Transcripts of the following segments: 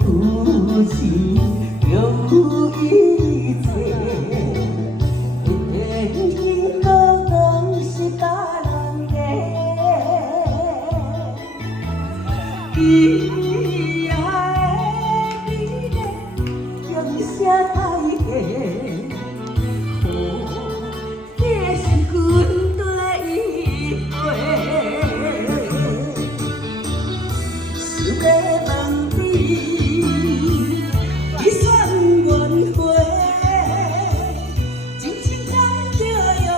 有情有意切，一定好拢是别人的。伊也会美丽，用啥代价？也是阮对伊过，想要问你，你选缘花，真情感着用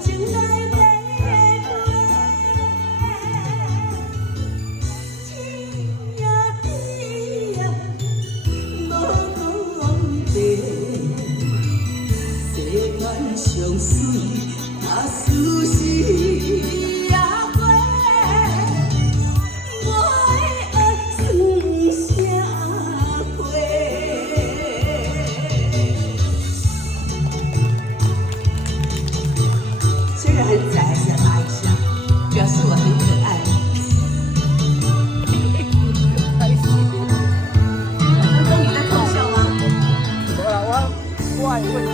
情来买天呀地呀，无讲地，世间上水。啊，事实也过，我的爱算啥过？虽然很窄，还是要拉一下，表示我很可爱。刚刚你在偷笑吗？没啦，我还有问题。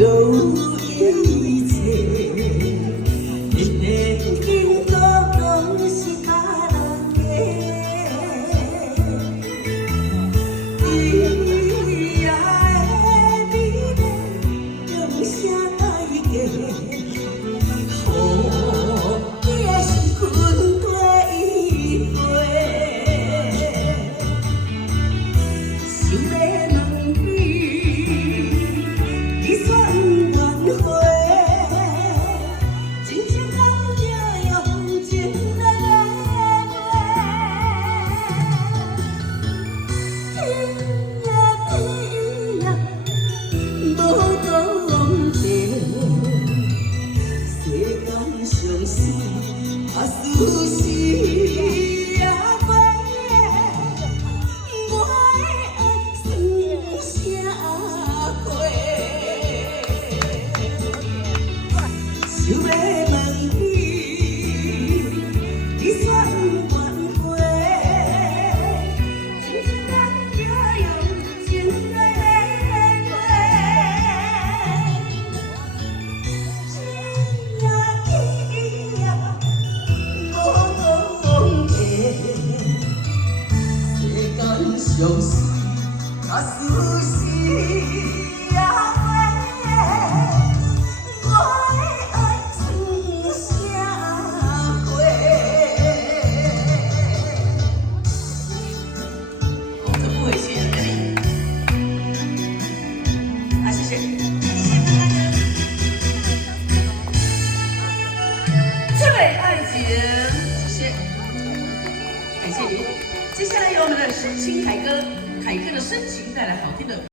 有一切，一定经过拢是别人的。伊也会美丽，用啥代价？也是阮对伊过，想要问你。你选缘花，真情感着用情来买，天呀地呀，无讲地，世间上水啊，事实也过，我的爱算啥过？想要问你，你选缘花，真情感着用情来买，天呀地呀，无讲地，世间上水啊，事实。最美爱情，谢谢，感谢您。接下来由我们的深情凯哥的深情带来好听的。